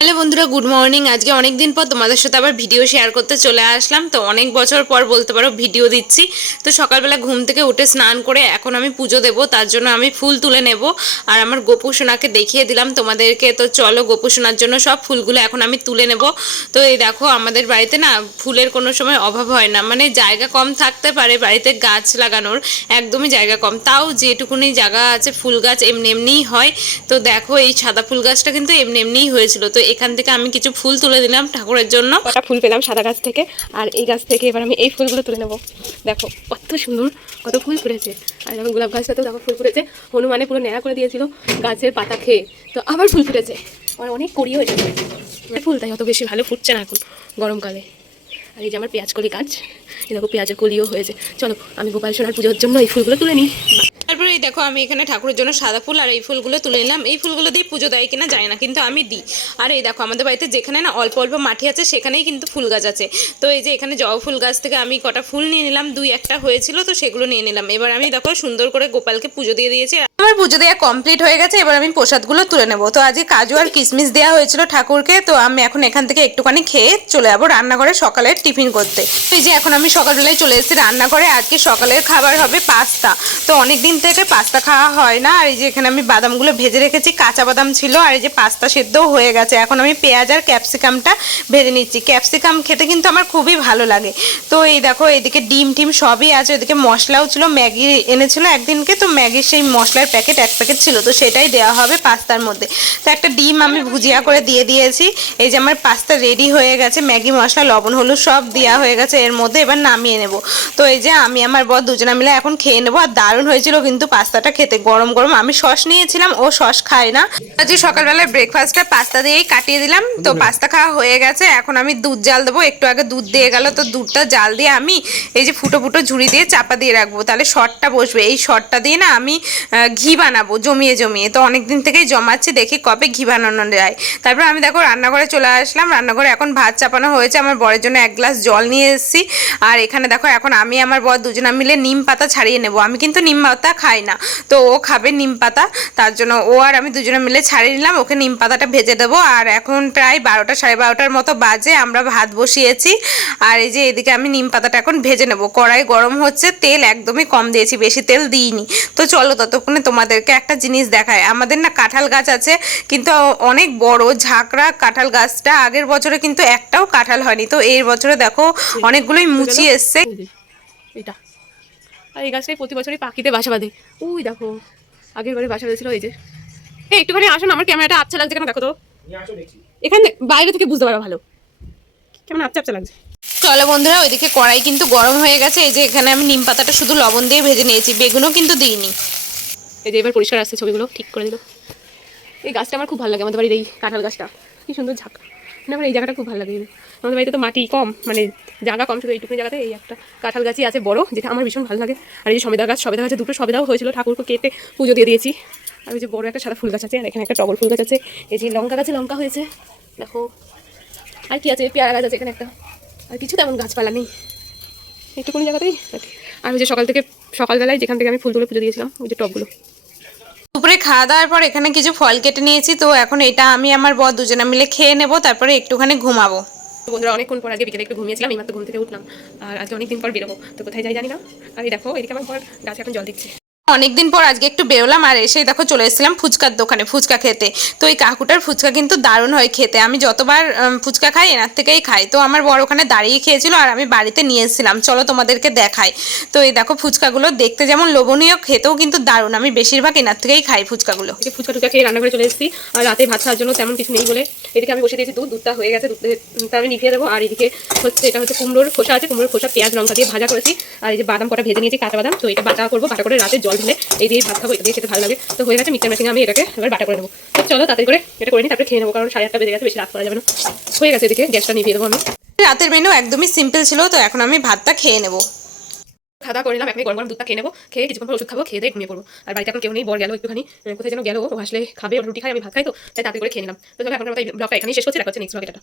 Hello বন্ধুরা, good morning. আজকে অনেক দিন পর তোমাদের সাথে আবার ভিডিও শেয়ার করতে চলে আসলাম। তো অনেক বছর পর বলতে পারো ভিডিও দিচ্ছি। তো সকালবেলা ঘুম থেকে উঠে স্নান করে এখন আমি পুজো দেবো, তার জন্য আমি ফুল তুলে নেব। আর আমার গোপু সোনাকে দেখিয়ে দিলাম তোমাদেরকে। তো চলো, গোপু সোনার জন্য সব ফুলগুলো এখন আমি তুলে নেব। তো এই দেখো, আমাদের বাড়িতে না ফুলের কোনো সময় অভাব হয় না। মানে জায়গা কম থাকতে পারে বাড়িতে গাছ লাগানোর, একদমই জায়গা কম, তাও যেটুকুনি জায়গা আছে ফুল গাছ এমনি এমনিই হয়। তো দেখো, এই সাদা ফুল গাছটা কিন্তু এমনি এমনিই হয়েছিল। তো এখান থেকে আমি কিছু ফুল তুলে দিলাম ঠাকুরের জন্য। কটা ফুল পেলাম সাদা গাছ থেকে, আর এই গাছ থেকে এবার আমি এই ফুলগুলো তুলে নেবো। দেখো কত সুন্দর, কত ফুল ফুটেছে। আর দেখো গোলাপ গাছটাতেও দেখো ফুল ফুটেছে। হনুমানে পুরো ন্যাড়া করে দিয়েছিল গাছের পাতা খেয়ে, তো আবার ফুল ফুটেছে। আর অনেক কড়ি হয়েছে ফুল, তাই অত বেশি ভালো ফুটছে না এখন গরমকালে। আর এই যে আমার পেঁয়াজ কলি গাছ, এই দেখো পেঁয়াজের কলিও হয়েছে। চলো আমি গোপাল সোনার পুজোর জন্য এই ফুলগুলো তুলে নিই। তারপরে এই দেখো, আমি এখানে ঠাকুরের জন্য সাদা ফুল আর এই ফুলগুলো তুলে নিলাম। এই ফুলগুলো দিয়ে পুজো দেয় কিনা যায় না, কিন্তু আমি দিই। আর এই দেখো, আমাদের বাড়িতে যেখানে না অল্প অল্প মাটি আছে সেখানেই কিন্তু ফুল গাছ আছে। তো এই যে এখানে জবা ফুল গাছ থেকে আমি কটা ফুল নিয়ে নিলাম, দুই একটা হয়েছিল, তো সেগুলো নিয়ে নিলাম। এবার আমি দেখো সুন্দর করে গোপালকে পুজো দিয়ে দিয়েছি। আমার পুজো দেওয়া কমপ্লিট হয়ে গেছে। এবার আমি প্রসাদগুলো তুলে নেব। তো আজকে কাজু আর কিশমিশ দেওয়া হয়েছিল ঠাকুরকে। তো আমি এখন এখান থেকে একটুখানি খেয়ে চলে যাবো রান্নাঘরে সকালের টিফিন করতে। এই যে এখন আমি সকালবেলায় চলে এসেছি রান্নাঘরে। আজকে সকালের খাবার হবে পাস্তা। তো অনেক দিন থেকে পাস্তা খাওয়া হয় না। আর এই যে এখানে আমি বাদামগুলো ভেজে রেখেছি, কাঁচা বাদাম ছিল। আর এই যে পাস্তা সেদ্ধও হয়ে গেছে। এখন আমি পেঁয়াজ আর ক্যাপসিকামটা ভেজে নিচ্ছি। ক্যাপসিকাম খেতে কিন্তু আমার খুবই ভালো লাগে। তো এই দেখো, এদিকে ডিম টিম সবই আছে। ওদিকে মশলাও ছিল, ম্যাগি এনেছিল একদিনকে। তো ম্যাগির সেই মশলার এক প্যাকেট ছিল, তো সেটাই দেওয়া হবে পাস্তার মধ্যে। তো একটা ডিম আমি ভুজিয়া করে দিয়ে দিয়েছি। এই যে আমার পাস্তা রেডি হয়ে গেছে, ম্যাগি মশলা লবণ হলুদ সব দেওয়া হয়ে গেছে এর মধ্যে। এবার নামিয়ে নেব। তো এই যে আমি আমার বর দুজনে মিলে এখন খেয়ে নেবো। আর দারুণ হয়েছিল কিন্তু পাস্তাটা খেতে, গরম গরম। আমি সস নিয়েছিলাম, ও সস খায় না। আজকে সকালবেলায় ব্রেকফাস্টটা পাস্তা দিয়েই কাটিয়ে দিলাম। তো পাস্তা খাওয়া হয়ে গেছে, এখন আমি দুধ জাল দেবো। একটু আগে দুধ দিয়ে গেল, তো দুধটা জাল দিয়ে আমি এই যে ফুটো ফুটো ঝুড়ি দিয়ে চাপা দিয়ে রাখবো, তাহলে শর্টটা বসবে। এই শর্টটা দিয়ে না আমি ঘি বানাবো জমিয়ে জমিয়ে। তো অনেকদিন থেকেই জমাচ্ছি, দেখি কবে ঘি বানানো যায়। তারপর আমি দেখো রান্নাঘরে চলে আসলাম। রান্নাঘরে এখন ভাত চাপানো হয়েছে। আমার বরের জন্য এক গ্লাস জল নিয়ে এসেছি। আর এখানে দেখো, এখন আমি আমার বর দুজনে মিলে নিম পাতা ছাড়িয়ে নেব। আমি কিন্তু নিম পাতা খাই না, তো ও খাবে নিম পাতা। তার জন্য ও আর আমি দুজনে মিলে ছাড়িয়ে নিলাম। ওকে নিম পাতাটা ভেজে দেবো। আর এখন প্রায় 12টা সাড়ে 12টার মতো বাজে, আমরা ভাত বসিয়েছি। আর এই যে এদিকে আমি নিম পাতাটা এখন ভেজে নেব। কড়াই গরম হচ্ছে, তেল একদমই কম দিয়েছি, বেশি তেল দিইনি। তো চলো ততক্ষণে তোমাদেরকে একটা জিনিস দেখায়। আমাদের না কাঁঠাল গাছ আছে, কিন্তু অনেক বড় ঝাঁকড়া কাঁঠাল গাছটা। আগের বছরে কিন্তু একটাও কাঁঠাল হয়নি। তো এই বছরে দেখো অনেকগুলোই মুচি এসছে। এটা আর এই গাছটাই প্রতি বছরই পাখিতে বাসা বাঁধে। ওই দেখো আগের বারে বাসা বেঁধেছিল। এই যে একটুখানি আসুন, আমার ক্যামেরাটা আচ্ছা লাগছে কেন দেখো তো। এখানে বাইরে থেকে বুঝতে পারো ভালো কেমন আচ্ছা আচ্ছা লাগছে। চলো বন্ধুরা, ওইদিকে কড়াই কিন্তু গরম হয়ে গেছে। এই যে এখানে আমি নিম পাতাটা শুধু লবণ দিয়ে ভেজে নিয়েছি, বেগুনও কিন্তু দিইনি। এই যে এবার পরিষ্কার আসছে, ছবিগুলো ঠিক করে দিল। এই গাছটা আমার খুব ভালো লাগে, আমাদের বাড়ির এই কাঁঠাল গাছটা কি সুন্দর ঝাঁক। মানে আমার এই জায়গাটা খুব ভালো লাগে। আমাদের বাড়িতে তো মাটি কম, মানে জায়গা কম, শুধু এইটুকু জায়গাতে এই একটা কাঁঠাল গাছই আছে বড়, যেটা আমার ভীষণ ভালো লাগে। আর এই যে সবেদা গাছে দুটো সবেদাও হয়েছিল, ঠাকুরকে কেটে পুজো দিয়ে দিয়েছি। আর ওই যে বড় একটা সাদা ফুল গাছ আছে, আর এখানে একটা টগর ফুল গাছ আছে। এই যে লঙ্কা গাছে লঙ্কা হয়েছে দেখো। আর কি আছে, পেয়ারা গাছ আছে এখানে একটা। আর কিছু তেমন গাছপালা নেই, একটুকুনি জায়গাতেই। আর ওই যে সকালবেলায় যেখান থেকে আমি ফুল তুলে পুজো দিয়েছিলাম, ওই যে টবগুলো। দুপুরে খাওয়া দাওয়ার পর এখানে কিছু ফল কেটে নিয়েছি। তো এখন এটা আমি আমার বর দুজনে মিলে খেয়ে নেব, তারপরে একটুখানি ঘুমাবো। বন্ধুরা অনেকক্ষণ পর আজকে বিকেলে একটু ঘুমিয়েছিলাম, এইমাত্র ঘুম থেকে উঠলাম। আর আজকে অনেকদিন পর বেরোবো, তো কোথায় যাই জানি না। আর এই দেখো এদিকে আমার বর গাছে এখন জল দিচ্ছে। অনেকদিন পর আজকে একটু বেরোলাম, আর এসেই দেখো চলে এসেছিলাম ফুচকার দোকানে ফুচকা খেতে। তো এই কাকুটার ফুচকা কিন্তু দারুণ হয় খেতে। আমি যতবার ফুচকা খাই এনার থেকেই খাই। তো আমার বড় ওখানে দাঁড়িয়ে খেয়েছিল, আর আমি বাড়িতে নিয়ে এসেছিলাম। চলো তোমাদেরকে দেখাই। তো এই দেখো, ফুচকাগুলো দেখতে যেমন লোভনীয়, খেতেও কিন্তু দারুণ। আমি বেশিরভাগ এনার থেকেই খাই ফুচকাগুলো। ফুচকা টুচকা খেয়ে রান্না করে চলে এসেছি। আর রাতে ভাত খাওয়ার জন্য তেমন কিছু নেই বলে এদিকে আমি বসে দিয়েছি দুধটা হয়ে গেছে, দুধটা আমি নিভিয়ে দেবো। আর এদিকে হচ্ছে এটা হচ্ছে কুমড়োর খোসা আছে, কুমড়োর খোসা পেঁয়াজ লঙ্কা দিয়ে ভাজা করেছি। আর এই যে বাদাম কটা ভেজে নিয়েছি, কাঁচা বাদাম। তো এটা বাটা করবো, বাটা করে রাতে জল ঢেলে এই দিয়ে ভাত খাবো। এটা দিয়ে খেতে ভালো লাগে। তো হয়ে গেছে, মিক্সার মেশিনে আমি এটাকে এবার বাটা করে নেবো। তো চলো তাড়াতাড়ি করে এটা করে নিই, তারপরে খেয়ে নেবো, কারণ 8:30 বেজে গেছে, বেশি রাত করা যাবে না। হয়ে গেছে, এদিকে গ্যাসটা নিভিয়ে দেবো আমি। রাতের মেনু একদমই সিম্পল ছিল। তো এখন আমি ভাতটা খেয়ে নেবো। খাওয়া করে নিলাম, এখন গরম গরম দুধটা খেয়ে নেবো। খেয়ে কিছুক্ষণ পর ওষুধ খাবো, খেয়ে দিয়ে ঘুমিয়ে পড়বো। আর বাড়িতে এখন কেউ নেই, বর গেল একটুখানি কোথায় যেন গেল। ও আসলে খাবে, রুটি খাই, আমি ভাত খাই। তো তাই তাড়াতাড়ি করে খেয়ে নিলাম। তো চলো এখন আমরা ব্লগটা এখানেই শেষ করছি, দেখা হচ্ছে নেক্সট ব্লগে। টাটা।